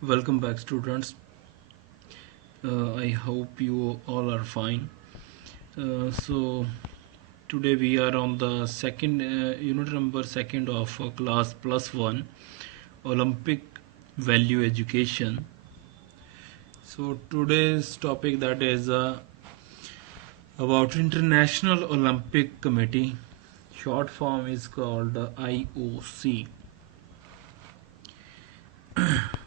Welcome back, students. I hope you all are fine. So today we are on the second unit number second of class plus one Olympic value education. So today's topic that is about International Olympic Committee. Short form is called IOC.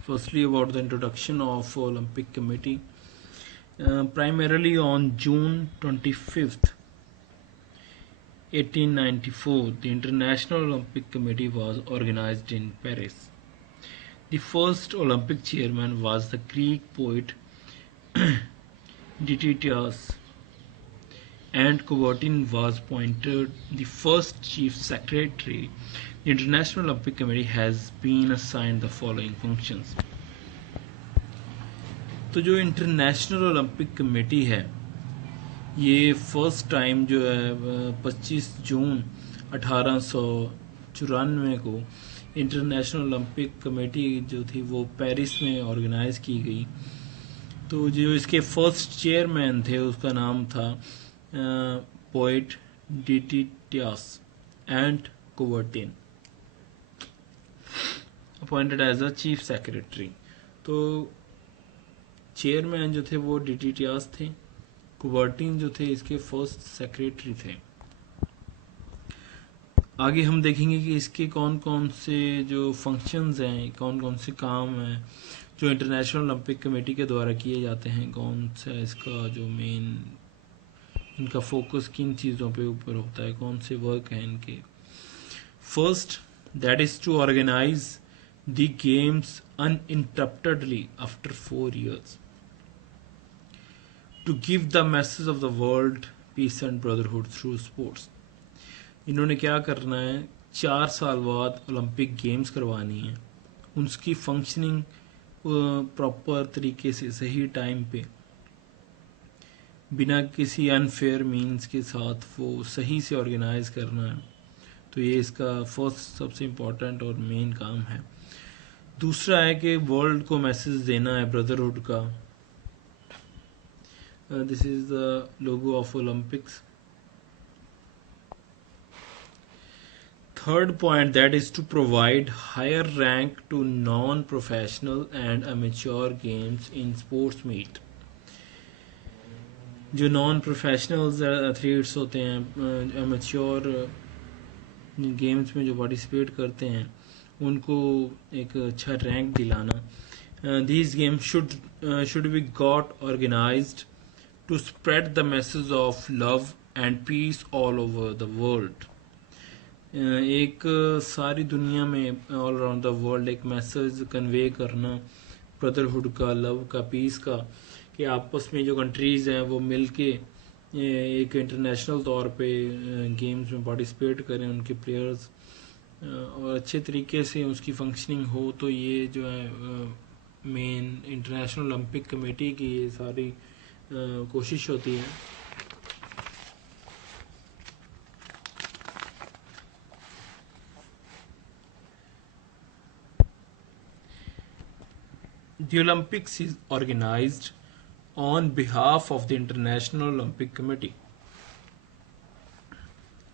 Firstly, about the introduction of Olympic Committee. Primarily on June 25th, 1894, the International Olympic Committee was organized in Paris. The first Olympic chairman was the Greek poet Dionysius, and Coubertin was appointed the first chief secretary. The International Olympic Committee has been assigned the following functions. तो जो international Olympic committee है ये first time जो है 25 जून 1894 को international Olympic committee जो थी वो पेरिस में ऑर्गेनाइज की गई। तो जो इसके फर्स्ट चेयरमैन थे उसका नाम था पोएट डियोटियास and Coubertin, appointed as a chief secretary. तो चेयरमैन जो थे वो डियोटियास थे, कुबर्टिन जो थे इसके फर्स्ट सेक्रेटरी थे। आगे हम देखेंगे कि इसके कौन कौन से जो फंक्शंस हैं, कौन कौन से काम हैं जो इंटरनेशनल ओलंपिक कमेटी के द्वारा किए जाते हैं, कौन सा इसका जो मेन इनका फोकस किन चीज़ों पे ऊपर होता है, कौन से वर्क हैं इनके। First, that is to organize the games uninterruptedly after 4 years, to give the message of the world peace and brotherhood through sports। इन्होंने क्या करना है, 4 साल बाद ओलंपिक गेम्स करवानी है, उसकी फंक्शनिंग प्रॉपर तरीके से सही टाइम पे बिना किसी अनफेयर मीन्स के साथ वो सही से ऑर्गेनाइज करना है। तो ये इसका फर्स्ट सबसे इम्पोर्टेंट और मेन काम है। दूसरा है कि वर्ल्ड को मैसेज देना है ब्रदरहुड का। This is the logo of Olympics. Third point, that is to provide higher rank to non professional and amateur games in sports meet. जो नॉन प्रोफेशनल एथलीट्स होते हैं, अमेच्योर गेम्स में जो participate करते हैं, उनको एक अच्छा रैंक दिलाना। These games should be got organized to spread the message of love and peace all over the world. एक सारी दुनिया में, ऑल अराउंड द वर्ल्ड एक मैसेज कन्वे करना ब्रदरहुड का, लव का, पीस का, कि आपस में जो कंट्रीज हैं वो मिल के एक इंटरनेशनल तौर पे गेम्स में पार्टिसिपेट करें, उनके प्लेयर्स और अच्छे तरीके से उसकी फंक्शनिंग हो। तो ये जो है मेन इंटरनेशनल ओलंपिक कमेटी की ये सारी कोशिश होती है। The Olympics is organized on behalf of the International Olympic Committee।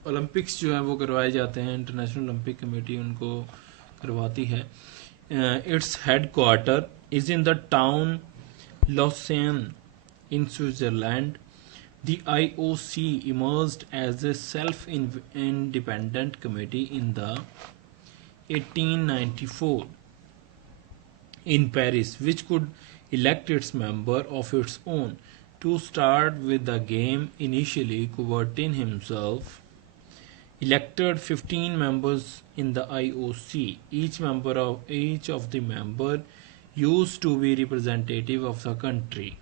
Olympics जो है वो करवाए जाते हैं, इंटरनेशनल ओलंपिक कमेटी उनको करवाती है। Its headquarter is in the town Lausanne in Switzerland. The IOC emerged as a self-independent committee in the 1894 in Paris, which could elect its member of its own. To start with the game, initially Coubertin himself elected 15 members in the IOC. Each of the member used to be representative of the country.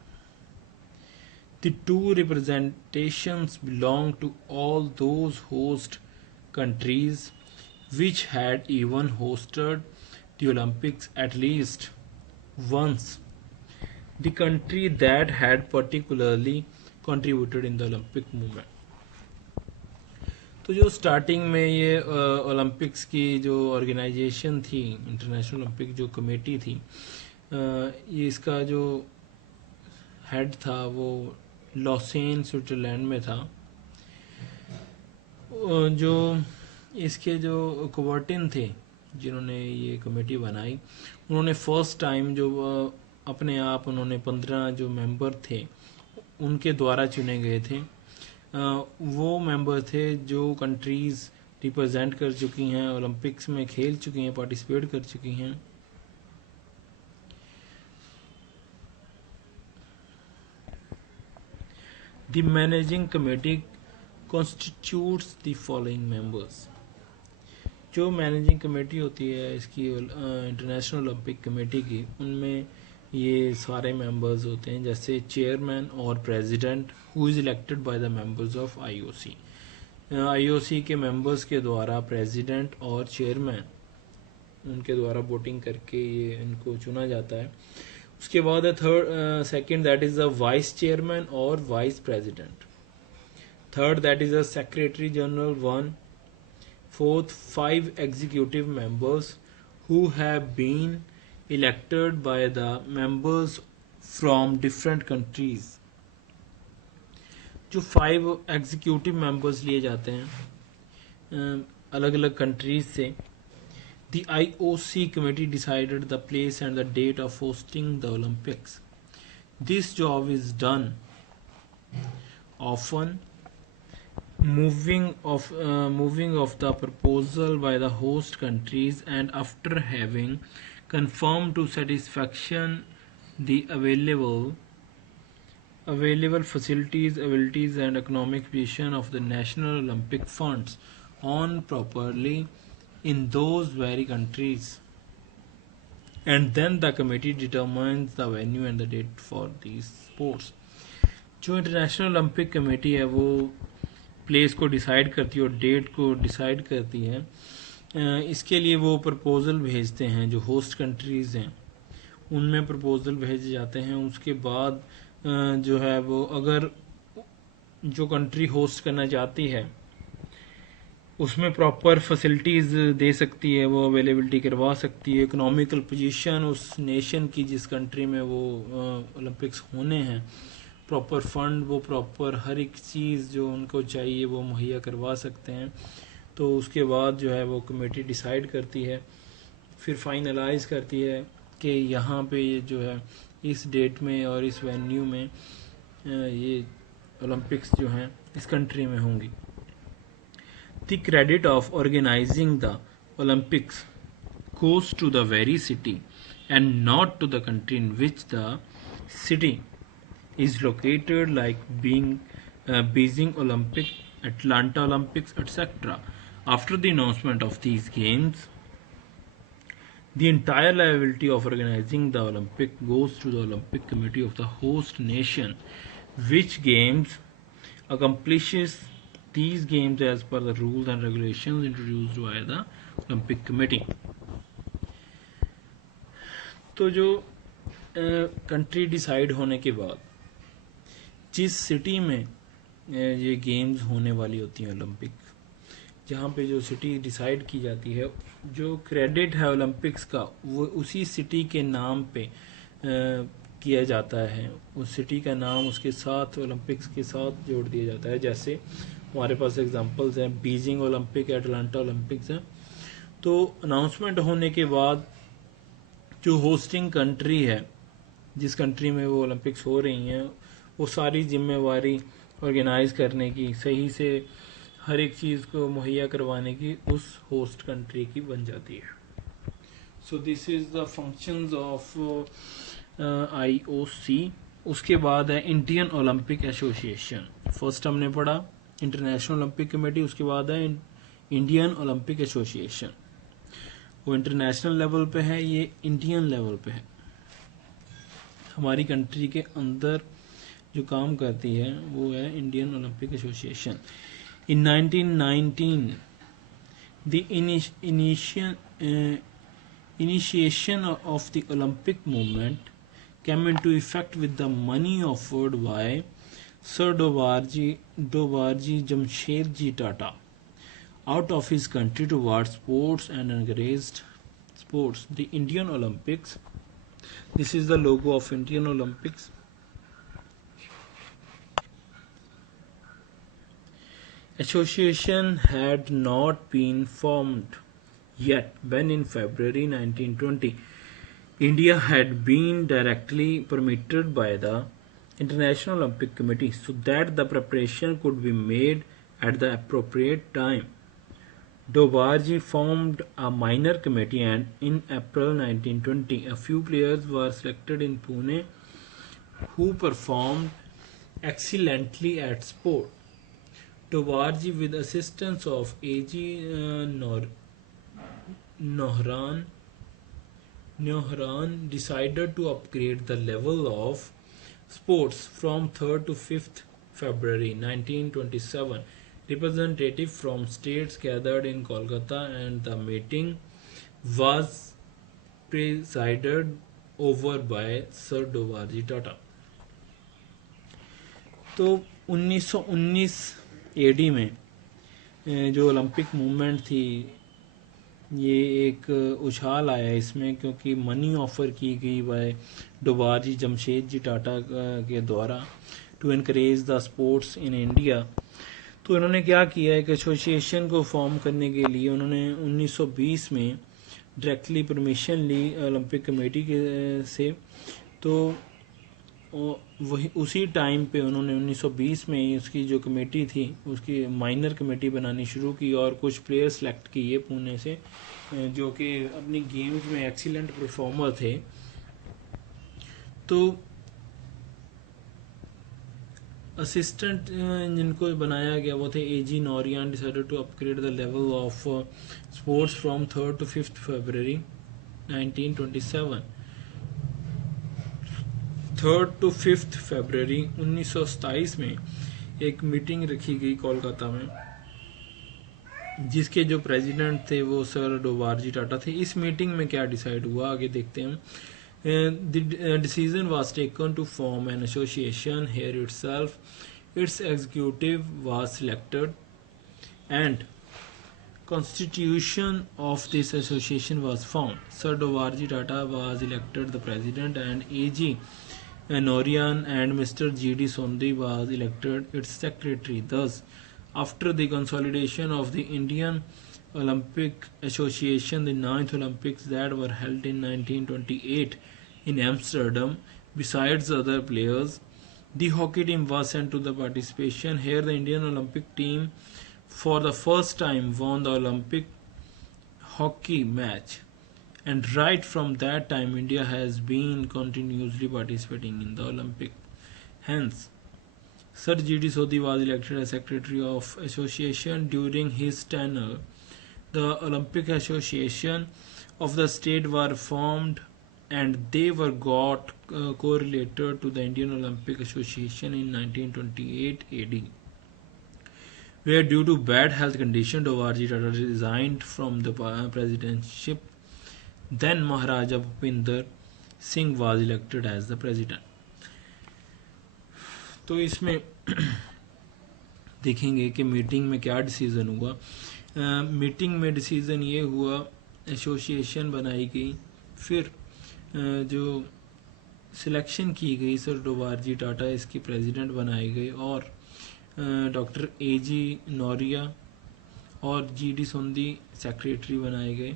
The two representations belong to all those host countries which had even hosted the Olympics at least once. The country that had particularly contributed in the Olympic movement। तो जो starting में ये Olympics की जो organisation थी, international Olympic जो committee थी, ये इसका जो हेड था वो लॉसेन स्विट्जरलैंड में था। जो इसके जो कोवर्टिन थे जिन्होंने ये कमेटी बनाई, उन्होंने फर्स्ट टाइम जो अपने आप उन्होंने 15 जो मेंबर थे उनके द्वारा चुने गए थे। वो मेंबर थे जो कंट्रीज रिप्रेजेंट कर चुकी हैं, ओलंपिक्स में खेल चुकी हैं, पार्टिसिपेट कर चुकी हैं। The managing committee constitutes the following members. जो मैनेजिंग कमेटी होती है इसकी इंटरनेशनल ओलंपिक कमेटी की, उनमें ये सारे मेंबर्स होते हैं, जैसे चेयरमैन और president who is elected by the members of IOC. IOC के मेंबर्स के द्वारा प्रेसिडेंट और चेयरमैन उनके द्वारा वोटिंग करके ये इनको चुना जाता है। उसके बाद second that is the vice chairman और vice president. Third that is the secretary general 1। Fourth, 5 executive members who have been elected by the members from different countries। जो 5 एग्जीक्यूटिव मेंबर्स लिए जाते हैं अलग अलग कंट्रीज से। The IOC committee decided the place and the date of hosting the Olympics. This job is done often moving of the proposal by the host countries, and after having confirmed to satisfaction the available facilities, abilities and economic position of the national Olympic funds on properly in those very countries, and then the committee determines the venue and the date for these sports। जो international Olympic committee है वो place को decide करती है और date को decide करती है। इसके लिए वो प्रपोजल भेजते हैं, जो होस्ट कंट्रीज़ हैं उनमें प्रपोजल भेजे जाते हैं। उसके बाद जो है वो अगर जो कंट्री होस्ट करना चाहती है उसमें प्रॉपर फैसिलिटीज़ दे सकती है, वो अवेलेबिलिटी करवा सकती है। इकोनॉमिकल पोजीशन उस नेशन की जिस कंट्री में वो ओलंपिक्स होने हैं, प्रॉपर फंड, वो प्रॉपर हर एक चीज़ जो उनको चाहिए वो मुहैया करवा सकते हैं। तो उसके बाद जो है वो कमेटी डिसाइड करती है, फिर फाइनलाइज करती है कि यहाँ पे ये जो है इस डेट में और इस वेन्यू में ये ओलंपिक्स जो हैं इस कंट्री में होंगी। The credit of organizing the Olympics goes to the very city and not to the country in which the city is located, like Beijing Olympic, Atlanta Olympics, etc. After the announcement of these games, the entire liability of organizing the Olympic goes to the Olympic Committee of the host nation, which games accomplishes these games as per the rules and regulations introduced by the Olympic Committee। तो जो country decide होने के बाद जिस city में ये games होने वाली होती हैं ओलंपिक, जहाँ पे जो सिटी डिसाइड की जाती है, जो क्रेडिट है ओलंपिक्स का वो उसी सिटी के नाम पे किया जाता है। उस सिटी का नाम उसके साथ ओलंपिक्स के साथ जोड़ दिया जाता है। जैसे हमारे पास एग्जांपल्स हैं, बीजिंग ओलंपिक, एटलांटा ओलंपिक्स हैं। तो अनाउंसमेंट होने के बाद जो होस्टिंग कंट्री है, जिस कंट्री में वो ओलंपिक्स हो रही हैं, वो सारी जिम्मेवारी ऑर्गेनाइज करने की, सही से हर एक चीज़ को मुहैया करवाने की उस होस्ट कंट्री की बन जाती है। So this is the functions of IOC। उसके बाद है इंडियन ओलंपिक एसोसिएशन। फर्स्ट हमने पढ़ा इंटरनेशनल ओलंपिक कमेटी, उसके बाद है इंडियन ओलंपिक एसोसिएशन। वो इंटरनेशनल लेवल पे है, ये इंडियन लेवल पे है, हमारी कंट्री के अंदर जो काम करती है वो है Indian Olympic association. In 1919 the initiation of the Olympic movement came into effect with the money offered by Sir Dovarji Jamshedji Tata out of his country towards sports and encouraged sports. The Indian Olympics This is the logo of Indian Olympics. Association had not been formed yet when in February 1920 India had been directly permitted by the International Olympic Committee so that the preparation could be made at the appropriate time. Dovarji formed a minor committee and in April 1920 a few players were selected in Pune who performed excellently at sport. Dovarji with assistance of A.G. Nohran decided to upgrade the level of sports from 3rd to 5th February 1927. Representatives from states gathered in Kolkata and the meeting was presided over by Sir Dovarji Tata. तो 1919 AD में जो Olympic movement थी ये एक उछाल आया इसमें क्योंकि मनी ऑफर की गई बाय डोबारजी जमशेदजी टाटा के द्वारा to encourage the sports in India. तो इन्होंने क्या किया एक एसोसिएशन को फॉर्म करने के लिए उन्होंने 1920 में डायरेक्टली परमिशन ली ओलंपिक कमेटी के से। तो वही उसी टाइम पे उन्होंने 1920 में ही उसकी जो कमेटी थी उसकी माइनर कमेटी बनानी शुरू की और कुछ प्लेयर सेलेक्ट किए पुणे से जो कि अपनी गेम्स में एक्सीलेंट परफॉर्मर थे। तो असिस्टेंट जिनको बनाया गया वो थे A.G. Norian decided to upgrade the level of sports from 3rd to 5th February 1927। 3rd to 5th February 1927 में एक मीटिंग रखी गई कोलकाता में जिसके जो प्रेसिडेंट थे वो सर डोबारजी टाटा थे। इस मीटिंग में क्या डिसाइड हुआ आगे देखते हैं। The decision was taken to form an association here itself. Its executive was selected and constitution of this association was formed. Sir Dovarji Tata was elected the president and A.G. Norian and Mr. G.D. Sondhi was elected its secretary. Thus, after the consolidation of the Indian Olympic Association, the 9th Olympics that were held in 1928 in Amsterdam, besides other players, the hockey team was sent to the participation. Here the Indian Olympic team for the first time won the Olympic hockey match. And right from that time India has been continuously participating in the Olympic. Hence, Sir G.D. Sodhi was elected as Secretary of Association during his tenure. The Olympic Association of the state were formed and they were got correlated to the Indian Olympic Association in 1928 AD, where due to bad health condition Dovarji Tata resigned from the presidentship. Then Maharaja Bhupinder Singh was elected as the president. तो इसमें देखेंगे कि meeting में क्या decision हुआ। Meeting में decision ये हुआ एसोसिएशन बनाई गई, फिर जो सिलेक्शन की गई सर डोबारजी टाटा इसकी प्रेसिडेंट बनाई गई और डॉक्टर A.G. नौरिया और G.D. सोंधी सेक्रेटरी बनाए गए।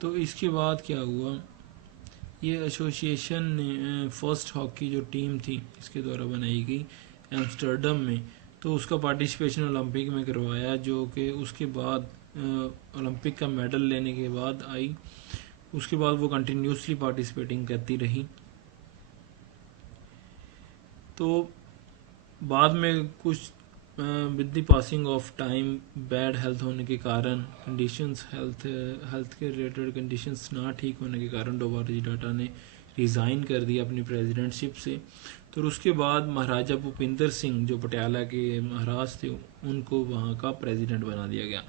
तो इसके बाद क्या हुआ, ये एसोसिएशन ने फर्स्ट हॉकी जो टीम थी इसके द्वारा बनाई गई एम्स्टर्डम में, तो उसका पार्टिसिपेशन ओलंपिक में करवाया जो कि उसके बाद ओलंपिक का मेडल लेने के बाद आई। उसके बाद वो कंटिन्यूसली पार्टिसिपेटिंग करती रही। तो बाद में कुछ with the passing of time bad health होने के कारण कंडीशंस हेल्थ के रिलेटेड कंडीशंस ना ठीक होने के कारण डोबारजी टाटा ने रिज़ाइन कर दिया अपनी प्रेसिडेंटशिप से। तो उसके बाद महाराजा भूपिंदर सिंह जो पटियाला के महाराज थे उनको वहाँ का प्रेसिडेंट बना दिया गया।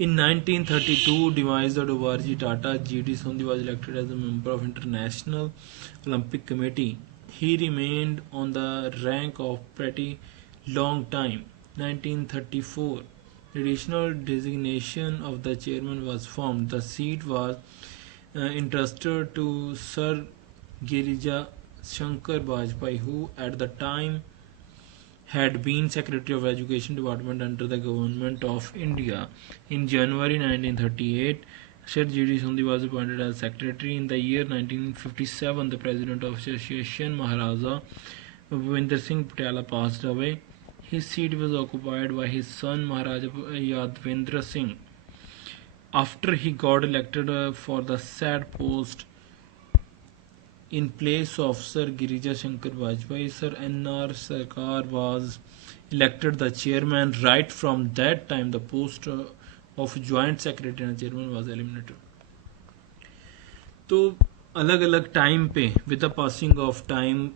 In 1932, devised the Dovarji Tata, G.D. Sondhi was elected as a member of International Olympic Committee. He remained on the rank of pretty long time. 1934, traditional designation of the chairman was formed. The seat was entrusted to Sir Girija Shankar Bajpai, who at the time had been Secretary of Education Department under the Government of India. In January 1938, Sir G.D. Sundhi was appointed as Secretary. In the year 1957, the President of Association, Maharaja Bhupinder Singh Patala, passed away. His seat was occupied by his son, Maharaja Yadvendra Singh. After he got elected for the said post in place of Sir Girija Shankar Bajpai, Sir N.R. Sarkar was elected the chairman. Right from that time, the post of joint secretary and chairman was eliminated. तो अलग अलग time पे with the passing of time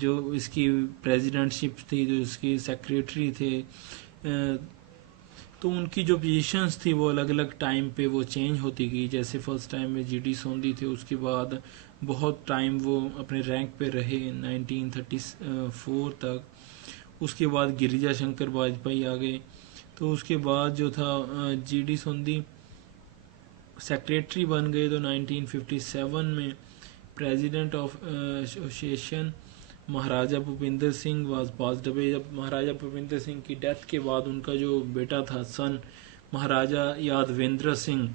जो इसकी presidentship थी, जो इसकी secretary थे, तो उनकी जो पोजीशंस थी वो अलग अलग टाइम पे वो चेंज होती गई. जैसे फर्स्ट टाइम में जी.डी. सोंधी थे, उसके बाद बहुत टाइम वो अपने रैंक पे रहे 1934 तक. उसके बाद गिरिजा शंकर वाजपेयी आ गए. तो उसके बाद जो था जी.डी. सोंधी सेक्रेटरी बन गए. तो 1957 में president of association Maharaja Bhupinder Singh was passed away. जब महाराजा भूपिंदर सिंह की डेथ के बाद उनका जो बेटा था सन महाराजा यादवेंद्र सिंह,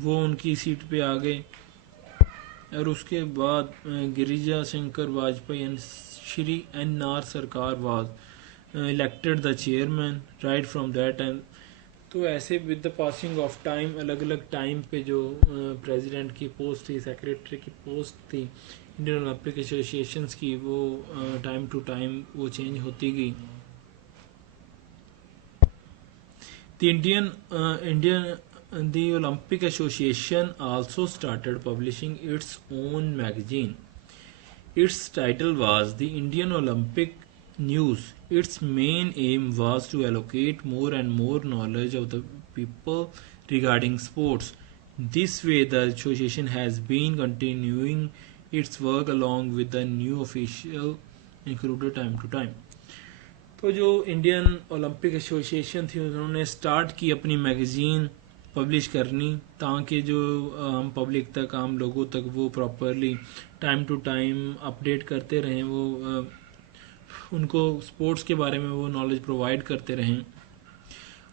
वो उनकी सीट पे आ गए. और उसके बाद गिरिजा शंकर वाजपेयी एंड श्री N.R. सरकार was elected the chairman right from that time. तो ऐसे with the passing of time अलग अलग टाइम पे जो प्रेसिडेंट की पोस्ट थी, सेक्रेटरी की पोस्ट थी इंडियन ओलंपिक एसोसिएशन की, वो टाइम टू टाइम वो चेंज होती गई. The Olympic Association also started publishing its own magazine. Its title was the Indian Olympic News. Its main aim was to allocate more and more knowledge of the people regarding sports. This way, the association has been continuing its work along with the new official included time to time. तो जो Indian Olympic association थी उन्होंने start की अपनी magazine publish करनी, ताकि जो आम पब्लिक तक, आम लोगों तक वो properly time to time update करते रहें, वो उनको स्पोर्ट्स के बारे में वो नॉलेज प्रोवाइड करते रहें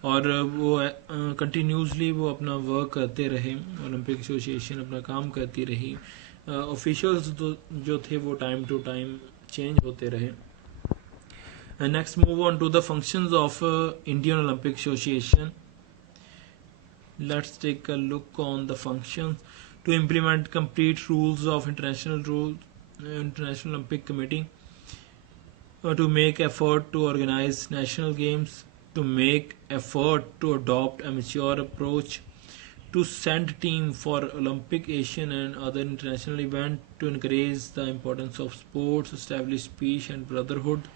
और वो कंटिन्यूसली वो अपना वर्क करते रहे. ओलंपिक एसोसिएशन अपना काम करती रही. ऑफिशियल्स जो थे वो टाइम टू टाइम चेंज होते रहे. Next, move on to the functions of Indian Olympic Association. Let's take a look on the functions. To implement complete rules of International Olympic Committee, to make effort to organize national games, to make effort to adopt a mature approach, to send team for Olympic, Asian and other international events, to encourage the importance of sports, establish peace and brotherhood,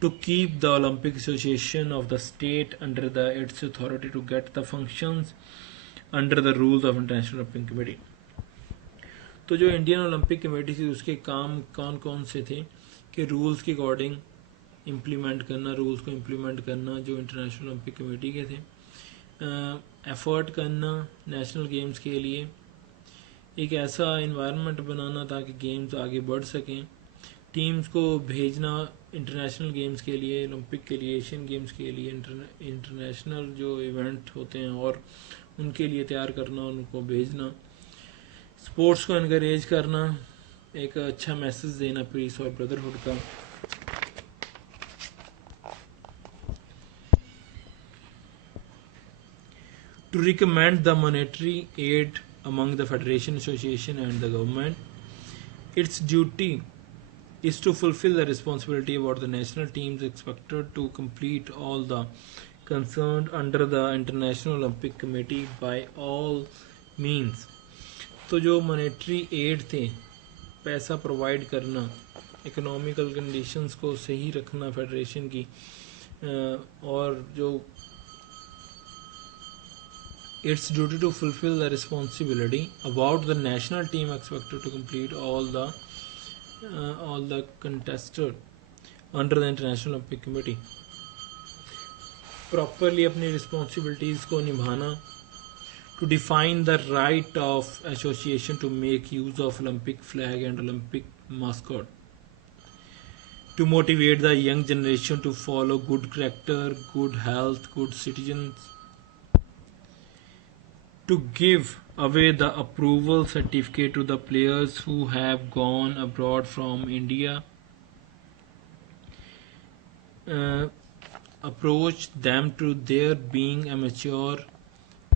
to keep the Olympic Association of the state under its authority, to get the functions under the rules of International Olympic Committee. तो जो Indian Olympic committee थी उसके काम कौन कौन से थे कि रूल्स के अकॉर्डिंग इम्प्लीमेंट करना, रूल्स को इम्प्लीमेंट करना जो इंटरनेशनल ओलंपिक कमेटी के थे, एफर्ट करना नेशनल गेम्स के लिए, एक ऐसा इन्वायरमेंट बनाना ताकि गेम्स आगे बढ़ सकें, टीम्स को भेजना इंटरनेशनल गेम्स के लिए, ओलंपिक के लिए, एशियन गेम्स के लिए, इंटरनेशनल जो इवेंट होते हैं और उनके लिए तैयार करना, उनको भेजना, स्पोर्ट्स को एनकरेज करना, एक अच्छा मैसेज देना पीस और ब्रदरहुड का. To recommend the monetary aid among the federation, association and the government. Its duty is to fulfill the responsibility about the national teams expected to complete all the concerned under the International Olympic Committee by all means. तो जो monetary add थे, पैसा provide करना, economical conditions को सही रखना federation की, और जो its duty to fulfill the responsibility about the national team expected to complete all the contested under the International Olympic Committee. Properly अपनी रिस्पॉन्सिबिलिटीज़ को निभाना, to define the right of association to make use of Olympic flag and Olympic mascot, to motivate the young generation to follow good character, good health, good citizens, to give away the approval certificate to the players who have gone abroad from India, uh, approach them to their being amateur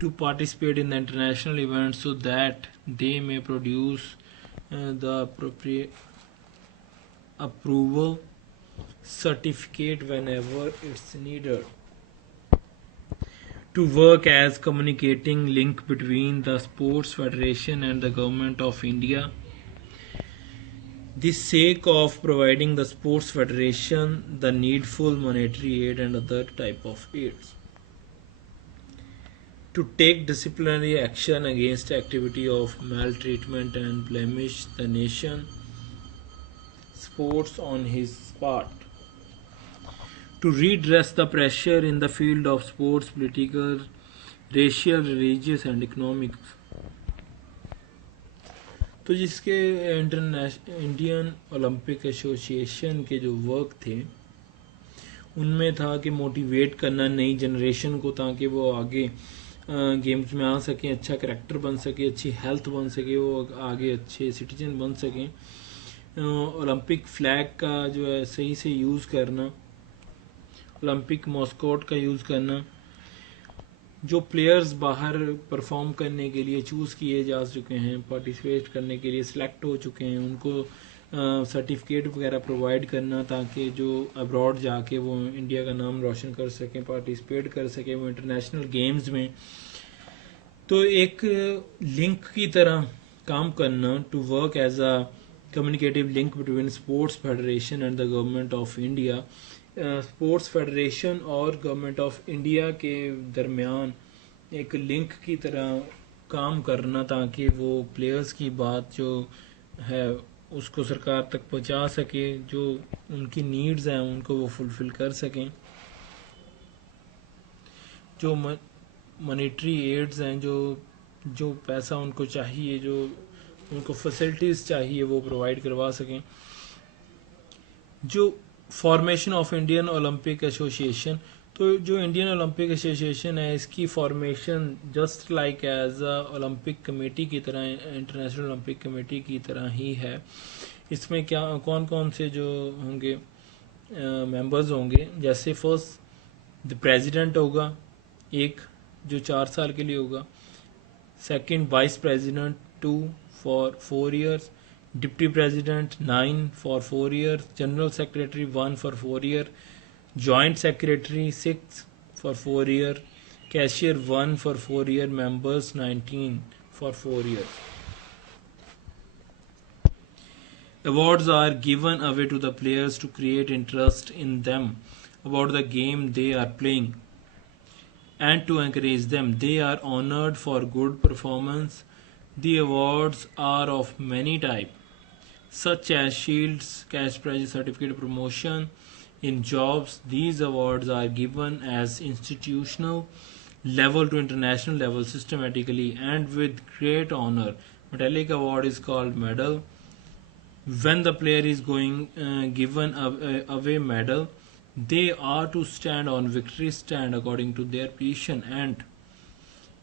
to participate in the international events so that they may produce the appropriate approval certificate whenever it's needed, to work as communicating link between the sports federation and the government of India, the sake of providing the sports federation the needful monetary aid and other type of aids, to take disciplinary action against activity of maltreatment and blemish the nation sports on his part, to redress the pressure in the field of sports, political, racial, religious and economic. तो जिसके Indian Olympic association के जो work थे उनमें था कि motivate करना नई जनरेशन को ताकि वो आगे गेम्स में आ सकें, अच्छा करैक्टर बन सके, अच्छी हेल्थ बन सके, वो आगे अच्छे सिटीजन बन सकें। ओलंपिक फ्लैग का जो है सही से यूज़ करना, ओलंपिक मॉस्कोट का यूज़ करना, जो प्लेयर्स बाहर परफॉर्म करने के लिए चूज़ किए जा चुके हैं, पार्टिसिपेट करने के लिए सिलेक्ट हो चुके हैं, उनको सर्टिफिकेट वगैरह प्रोवाइड करना ताकि जो अब्रॉड जाके वो इंडिया का नाम रोशन कर सकें, पार्टिसिपेट कर सकें वो इंटरनेशनल गेम्स में। तो एक लिंक की तरह काम करना, to work as a communicative link between sports federation and the government of India. Sports federation और गवर्नमेंट ऑफ इंडिया के दरमियान एक लिंक की तरह काम करना ताकि वो प्लेयर्स की बात जो है उसको सरकार तक पहुंचा सके, जो उनकी नीड्स हैं उनको वो फुलफिल कर सकें, जो मॉनेटरी एड्स हैं, जो पैसा उनको चाहिए, जो उनको फैसिलिटीज़ चाहिए वो प्रोवाइड करवा सकें। जो formation of Indian Olympic Association, तो जो इंडियन ओलंपिक एसोसिएशन है इसकी formation just like as a Olympic committee की तरह, इंटरनेशनल ओलंपिक कमेटी की तरह ही है। इसमें क्या कौन कौन से जो होंगे मेंबर्स होंगे, जैसे फर्स्ट द प्रेसिडेंट होगा एक जो 4 साल के लिए होगा, second vice president 2 for 4 years, deputy president 9 for 4 years, general secretary 1 for 4 years, joint secretary 6 for 4 years, cashier 1 for 4 years, members 19 for 4 years. Awards are given away to the players to create interest in them about the game they are playing and to encourage them. They are honored for good performance. The awards are of many types, such as shields, cash prize, certificate, promotion in jobs. These awards are given as institutional level to international level systematically and with great honor. Metallic award is called medal. When the player is given away medal, they are to stand on victory stand according to their position, and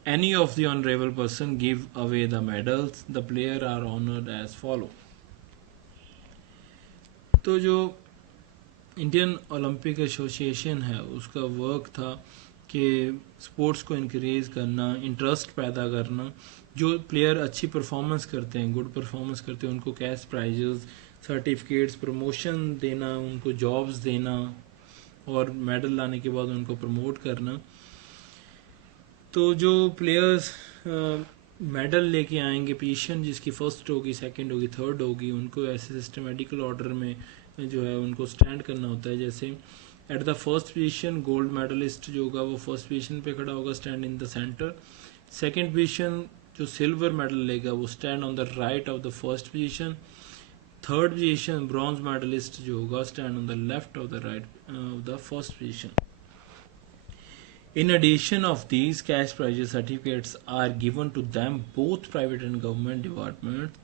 any of the honorable person give away the medals, the player are honored as follow. तो जो Indian Olympic Association है उसका work था कि sports को encourage करना, interest पैदा करना, जो प्लेयर अच्छी परफॉर्मेंस करते हैं, गुड परफॉर्मेंस करते हैं, उनको कैश प्राइजेस, सर्टिफिकेट्स, प्रमोशन देना, उनको जॉब्स देना और मेडल लाने के बाद उनको प्रमोट करना। तो जो प्लेयर्स मेडल लेके आएंगे, पोजीशन जिसकी फर्स्ट होगी, सेकंड होगी, थर्ड होगी, उनको ऐसे सिस्टमेटिकल ऑर्डर में जो है उनको स्टैंड करना होता है। जैसे at the first position gold medalist जो होगा वो फर्स्ट पोजीशन पे खड़ा होगा, stand in the centre. Second position जो सिल्वर मेडल लेगा वो stand on the right of the first position. Third position bronze medalist जो होगा stand on the left of the right of the first position. In addition of these, cash prizes certificates are given to them. Both private and government departments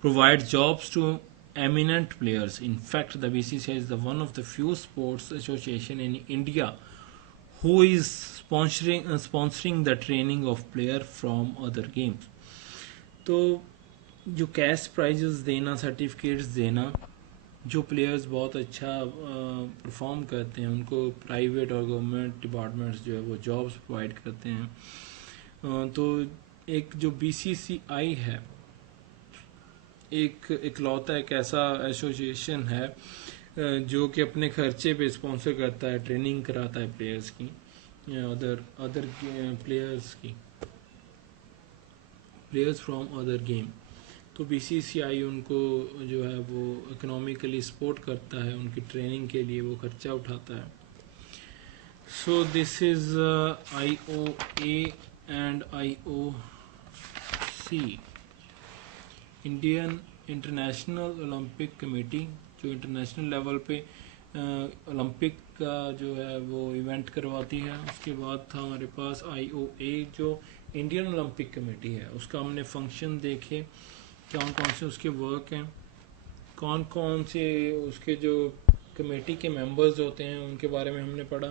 provide jobs to eminent players. In fact, the BCCI is the one of the few sports association in India who is sponsoring the training of player from other games. तो जो cash prices देना, certificates देना, जो players बहुत अच्छा perform करते हैं उनको प्राइवेट और गवर्नमेंट डिपार्टमेंट्स जो है वो जॉब्स प्रोवाइड करते हैं। तो एक जो बीसीसीआई है, एक इकलौता एक ऐसा एसोसिएशन है जो कि अपने खर्चे पे स्पॉन्सर करता है, ट्रेनिंग कराता है प्लेयर्स की, other players from other game. तो बीसीसीआई उनको जो है वो इकोनॉमिकली सपोर्ट करता है, उनकी ट्रेनिंग के लिए वो खर्चा उठाता है। So this is IOA and IOC, Indian international Olympic committee, जो इंटरनेशनल लेवल पे ओलंपिक का जो है वो इवेंट करवाती है। उसके बाद था हमारे पास IOA जो इंडियन ओलंपिक कमेटी है, उसका हमने फंक्शन देखे, कौन कौन से उसके वर्क हैं, कौन कौन से उसके जो कमेटी के मेंबर्स होते हैं उनके बारे में हमने पढ़ा।